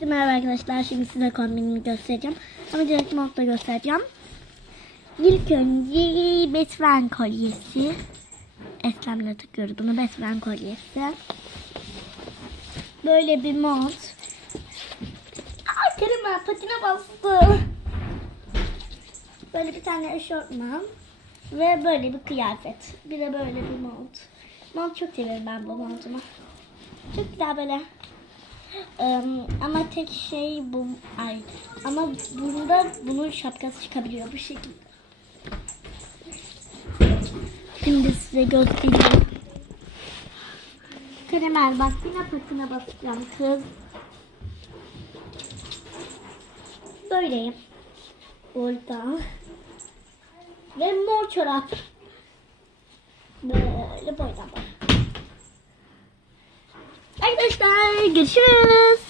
Merhaba arkadaşlar. Şimdi size kombinimi göstereceğim. Ama direkt montla göstereceğim. İlk önce Betven kolyesi. Eslemle takıyoruz bunu. Betven kolyesi. Böyle bir mont. Aa Kerem patine bastı. Böyle bir tane eşortman. Ve böyle bir kıyafet. Bir de böyle bir mont. Mont çok severim ben bu montumu. Çok güzel böyle. Ama tek şey bu ay ama bunda bunun şapkası çıkabiliyor bu şekilde. Şimdi size göstereyim. Kremel bak yine patine basacağım kız. Böyleyim. Burada. Ve mor çorap. Böyle boydan boy. Arkadaşlar görüşürüz.